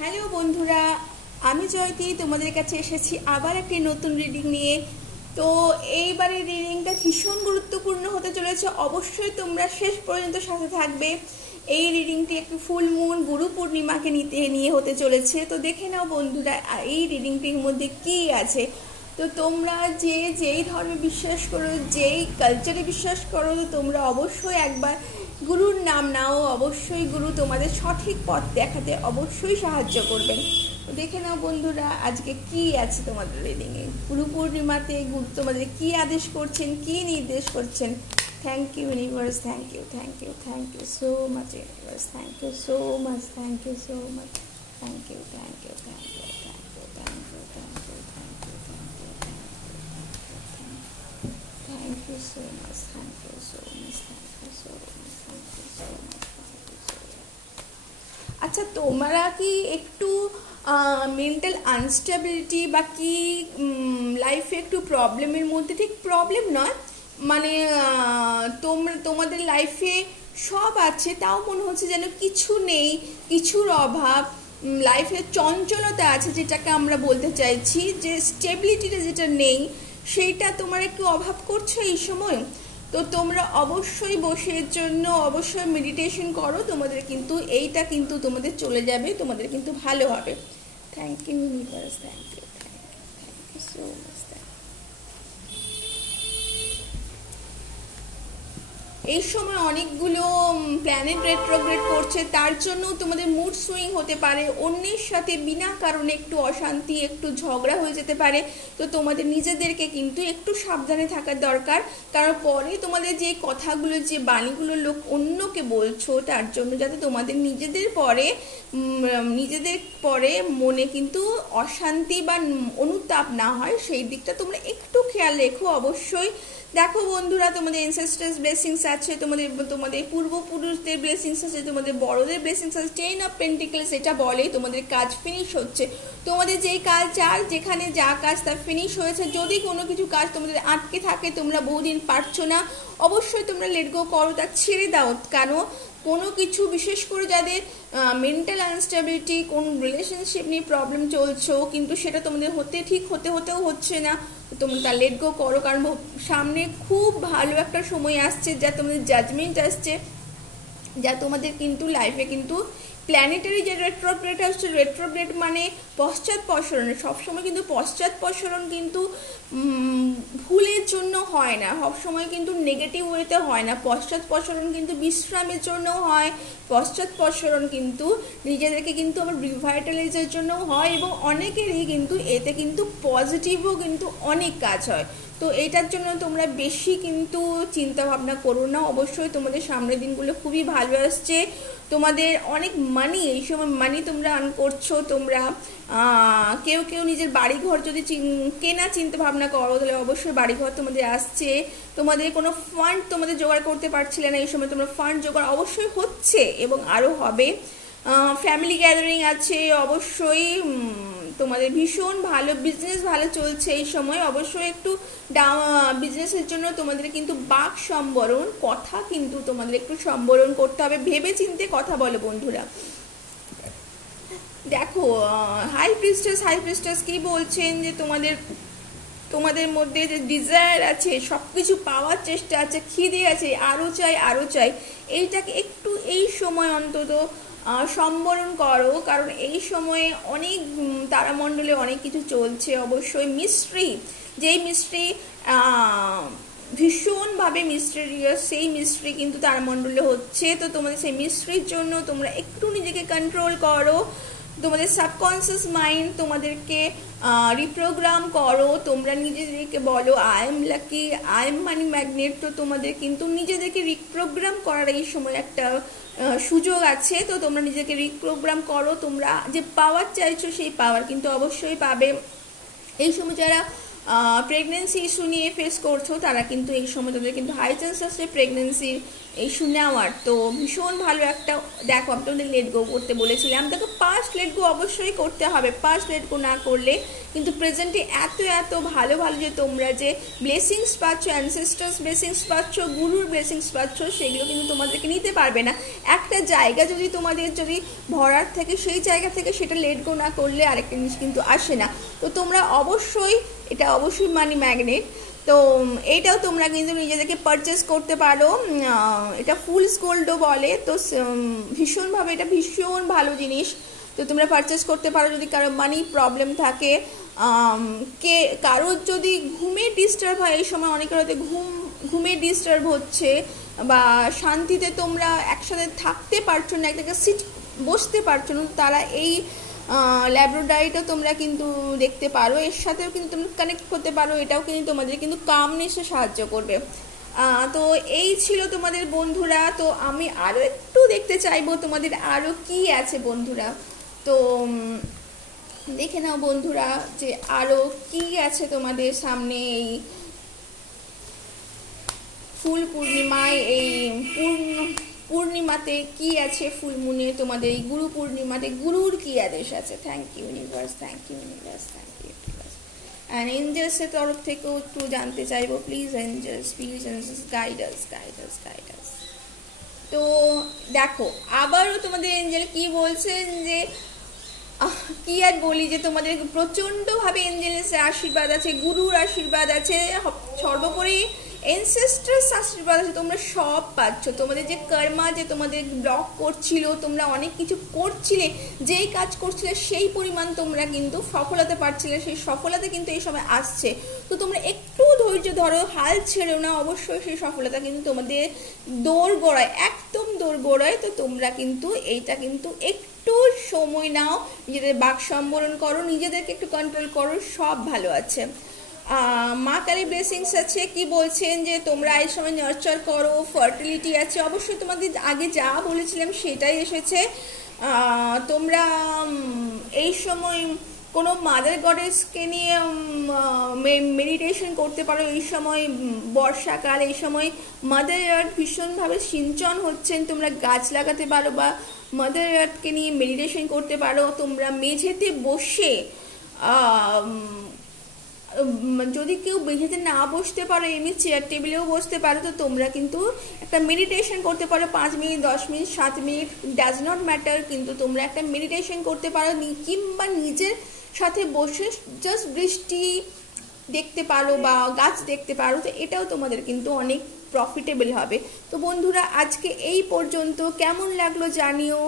Hello বন্ধুরা, আমি জয়তী তোমাদের কাছে এসেছি আবার একটি নতুন রিডিং নিয়ে। তো এইবারের রিডিংটা ভীষণ গুরুত্বপূর্ণ হতে চলেছে, অবশ্যই তোমরা শেষ পর্যন্ত সাথে থাকবে। এই রিডিংটি একটু ফুল মুন গুরু পূর্ণিমাকে নিয়ে হতে চলেছে। তো দেখে নাও বন্ধুরা এই রিডিংটির মধ্যে কি আছে। তো তোমরা যেই ধর্মে বিশ্বাস করো, যেই কালচারে বিশ্বাস করো, তো তোমরা অবশ্যই একবার গুরুর নাম নাও। অবশ্যই গুরু তোমাদের সঠিক পথ দেখাতে অবশ্যই সাহায্য করবেন। তো দেখে নাও বন্ধুরা আজকে কি আছে তোমাদের রিডিংয়ে। গুরু পূর্ণিমাতে গুরু তোমাদের কি আদেশ করছেন, কি নির্দেশ করছেন। Thank you universe, thank you, thank you, thank you so much universe, thank you so much, thank you so much, thank you, thank you, thank you, thank you, thank you, thank you, thank you, thank you, thank you so much, thank you so much, thank you so much, thank you so much, thank you so much. আচ্ছা, তোমরা কি একটু mental instability বা কি লাইফে একটু প্রবলেমের মধ্যে, ঠিক প্রবলেম নয় মানে তোমাদের লাইফে সব আছে, তাও মনে হচ্ছে যেন কিছু নেই, কিছুর অভাব, লাইফে চঞ্চলতা আছে, যেটাকে আমরা বলতে চাইছি যে স্টেবিলিটিটা যেটা নেই, সেইটা তোমার একটু অভাব করছো এই সময়। তো তোমরা অবশ্যই বসের জন্য অবশ্যই মেডিটেশন করো, তোমাদের কিন্তু এইটা কিন্তু তোমাদের চলে যাবে, তোমাদের কিন্তু ভালো হবে। Thank you universe, thank you, thank you, thank you so much. এই সময় অনেকগুলো প্ল্যানেট রেট্রোগ্রেড করছে, তার জন্য তোমাদের মুড সুইং হতে পারে, অন্যের সাথে বিনা কারণে একটু অশান্তি, একটু ঝগড়া হয়ে যেতে পারে। তো তোমাদের নিজেদেরকে কিন্তু একটু সাবধানে থাকার দরকার, কারণ পরে তোমাদের যে কথাগুলো, যে বাণীগুলো লোক অন্যকে বলছো, তার জন্য যাতে তোমাদের নিজেদের পরে মনে কিন্তু অশান্তি বা অনুতাপ না হয়, সেই দিকটা তোমরা একটু খেয়াল রেখো অবশ্যই। দেখো বন্ধুরা, তোমাদের এনসেস্টার্স ব্লেসিংস আছে, তোমাদের পূর্বপুরুষদের ব্লেসিংস আছে, তোমাদের বড়দের ব্লেসিংস আছে। 10 অফ পেন্টিকলস এটা বলে তোমাদের কাজ ফিনিশ হচ্ছে, তোমাদের যেই কাজ যেখানে যা কাজ তা ফিনিশ হয়েছে। যদি কোনো কিছু কাজ তোমাদের আটকে থাকে, তোমরা বহুদিন পারছো না, অবশ্যই তোমরা লেট গো করো, তা ছেড়ে দাও। কেন কোনো কিছু, বিশেষ করে যাদের মেন্টাল আনস্টেবিলিটি, কোন রিলেশনশিপ নিয়ে প্রবলেম চলছো, কিন্তু সেটা তোমাদের হতেও হচ্ছে না, তোমরা তা লেট গো করো। কারণ সামনে খুব ভালো একটা সময় আসছে, যা তোমাদের জাজমেন্ট আসছে, যা তোমাদের কিন্তু লাইফে কিন্তু প্ল্যানেটারি যে রেট্রোগ্রেড আসছে, রেট্রোগ্রেড মানে পশ্চাৎপসরণ। সবসময় কিন্তু পশ্চাৎপসরণ কিন্তু ভুলের জন্য হয় না, সবসময় কিন্তু নেগেটিভ ওয়েতে হয় না। পশ্চাৎপসরণ কিন্তু বিশ্রামের জন্য হয়, পশ্চাৎপসরণ কিন্তু নিজেদেরকে কিন্তু আবার রিভাইটালাইজের জন্য হয়, এবং অনেকেরই কিন্তু এতে কিন্তু পজিটিভও কিন্তু অনেক কাজ হয়। তো এটার জন্য তোমরা বেশি কিন্তু চিন্তা ভাবনা করো না, অবশ্যই তোমাদের সামনের দিনগুলো খুবই ভালো আসছে। তোমাদের অনেক মানি, এই সময় মানি তোমরা আর্ন করছো। তোমরা কেউ নিজের বাড়িঘর যদি কেনা চিন্তা ভাবনা করো, তাহলে অবশ্যই বাড়িঘর তোমাদের আসছে। তোমাদের কোনো ফান্ড তোমাদের জোগাড় করতে পারছিলে না, এই সময় তোমরা ফান্ড জোগাড় অবশ্যই হচ্ছে এবং আরও হবে। ফ্যামিলি গ্যাদারিং আছে অবশ্যই। তোমাদের ভীষণ ভালো বিজনেস ভালো চলছে এই সময়, অবশ্যই একটু বিজনেসের জন্য তোমাদের কিন্তু বাক সম্বরণ, কথা কিন্তু তোমাদের একটু সম্বরণ করতে হবে, ভেবে চিন্তে কথা বলো বন্ধুরা। দেখো হাই প্রিস্টাস কি বলছেন, যে তোমাদের মধ্যে যে ডিজায়ার আছে, সব কিছু পাওয়ার চেষ্টা আছে, খিদে আছে, আরও চাই, এইটাকে একটু এই সময় অন্তত সম্বরণ করো। কারণ এই সময়ে অনেক তারামণ্ডলে অনেক কিছু চলছে, অবশ্যই মিস্ট্রি, যেই মিস্ট্রি ভীষণভাবে মিস্টেরিয়াস, সেই মিস্ট্রি কিন্তু তারামণ্ডলে হচ্ছে। তো তোমাদের সেই মিস্ট্রির জন্য তোমরা একটু নিজেকে কন্ট্রোল করো, তোমাদের সাবকনসিয়াস মাইন্ড তোমাদেরকে রিপ্রোগ্রাম করো, তোমরা নিজেদেরকে বলো I am lucky, I am money magnet. তো তোমাদের কিন্তু নিজেদেরকে রিপ্রোগ্রাম করার এই সময় একটা সুযোগ আছে। তো তোমরা নিজেকে রিপ্রোগ্রাম করো, তোমরা যে পাওয়ার চাইছো সেই পাওয়ার কিন্তু অবশ্যই পাবে। এই সময় যারা প্রেগনেন্সি ইস্যু নিয়ে ফেস করছো, তারা কিন্তু এই সময় তাদের কিন্তু হাই চান্স আছে প্রেগনেন্সির। এই নেওয়ার তো ভীষণ ভালো একটা। দেখো আমি তোমাদের লেট গো করতে বলেছিলাম, দেখো 5 লেট গো অবশ্যই করতে হবে। 5 লেট গো না করলে কিন্তু প্রেজেন্টে এত এত ভালো ভালো যে তোমরা যে ব্লেসিংস পাচ্ছ, অ্যানসেস্টার্স ব্লেসিংস পাচ্ছ, গুরুর ব্লেসিংস পাচ্ছ, সেগুলো কিন্তু তোমাদেরকে নিতে পারবে না। একটা জায়গা যদি তোমাদের যদি ভরার থেকে সেই জায়গা থেকে সেটা লেট গো না করলে আরেকটা জিনিস কিন্তু আসে না। তো তোমরা অবশ্যই, এটা অবশ্যই মানি ম্যাগনেট, তো এইটাও তোমরা কিন্তু নিজেদেরকে পারচেস করতে পারো। এটা ফুলস গোল্ডও বলে, তো ভীষণভাবে এটা ভীষণ ভালো জিনিস। তো তোমরা পারচেস করতে পারো যদি কারো মানি প্রবলেম থাকে, কারোর যদি ঘুমে ডিস্টার্ব হয়, এই সময় অনেকের হয়তো ঘুমে ডিস্টার্ব হচ্ছে, বা শান্তিতে তোমরা একসাথে থাকতে পারছো না, একটা সিট বসতে পারছো না, তারা এই ল্যাব্রোডাইটও তোমরা কিন্তু দেখতে পারো। এর সাথেও কিন্তু তোমরা কানেক্ট করতে পারো, এটাও কিন্তু তোমাদের কিন্তু কামনেসে সাহায্য করবে। তো এই ছিল তোমাদের বন্ধুরা। তো আমি আরও একটু দেখতে চাইবো তোমাদের আরও কি আছে বন্ধুরা। তো দেখে নাও বন্ধুরা যে আরও কি আছে তোমাদের সামনে এই ফুল পূর্ণিমায়, এই পূর্ণিমাতে কি আছে, ফুল মুনে তোমাদের এই গুরু পূর্ণিমাতে গুরুর কি আদেশ আছে। Thank you universe, thank you universe, thank you universe. And এঞ্জেলসের তরফ থেকেও একটু জানতে চাইবো, please angels, please angels, guiders guiders guiders. তো দেখো আবারও তোমাদের এঞ্জেল কি বলছেন, যে কি আর বলি, যে তোমাদের প্রচণ্ডভাবে এঞ্জেলসের আশীর্বাদ আছে, গুরুর আশীর্বাদ আছে, সর্বোপরি এনসেস্টার্স আশীর্বাদ আছে, তোমরা সব পাচ্ছ। তোমাদের যে কর্মা, যে তোমাদের ব্লক করছিল, তোমরা অনেক কিছু করছিলে, যেই কাজ করছিলে সেই পরিমাণ তোমরা কিন্তু সফলতা পাচ্ছিলে, সেই সফলতা কিন্তু এই সময় আসছে। তো তোমরা একটু ধৈর্য ধরো, হাল ছেড়েও না, অবশ্যই সেই সফলতা কিন্তু তোমাদের দোরগোড়ায়, একদম দোরগোড়ায়। তো তোমরা কিন্তু এইটা কিন্তু একটু সময় নাও, নিজেদের বাক সম্বরণ করো, নিজেদেরকে একটু কন্ট্রোল করো, সব ভালো আছে। মা কালী ব্লেসিংস আছে, কি বলছেন যে তোমরা এই সময় নার্চার করো, ফার্টিলিটি আছে, অবশ্যই তোমাদের আগে যা বলেছিলাম সেটাই এসেছে। তোমরা এই সময় কোনো মাদার গডেসকে নিয়ে মেডিটেশন করতে পারো। এই সময় বর্ষাকাল, এই সময় মাদার আর্থ ভীষণভাবে সিঞ্চন হচ্ছেন, তোমরা গাছ লাগাতে পারো বা মাদার আর্থকে নিয়ে মেডিটেশন করতে পারো। তোমরা মেঝেতে বসে, যদি কেউ মেঝেতে না বসতে পারো, এমনি চেয়ার টেবিলেও বসতে পারো, তো তোমরা কিন্তু একটা মেডিটেশন করতে পারো, 5 minute, 10 minute, 7 minute, does not matter, কিন্তু তোমরা একটা মেডিটেশন করতে পারো, কিংবা নিজের সাথে বসে জাস্ট বৃষ্টি দেখতে পারো বা গাছ দেখতে পারো। তো এটাও তোমাদের কিন্তু অনেক প্রফিটেবল হবে। তো বন্ধুরা আজকে এই পর্যন্ত, কেমন লাগলো জানিও,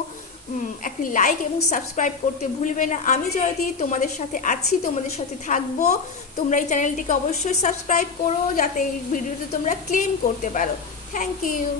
একটা লাইক এবং সাবস্ক্রাইব করতে ভুলবে না। আমি জয়তী তোমাদের সাথে আছি, তোমাদের সাথে থাকবো। তোমরা এই চ্যানেলটিকে অবশ্যই সাবস্ক্রাইব করো, যাতে এই ভিডিওতে তোমরা ক্লেম করতে পারো। Thank you.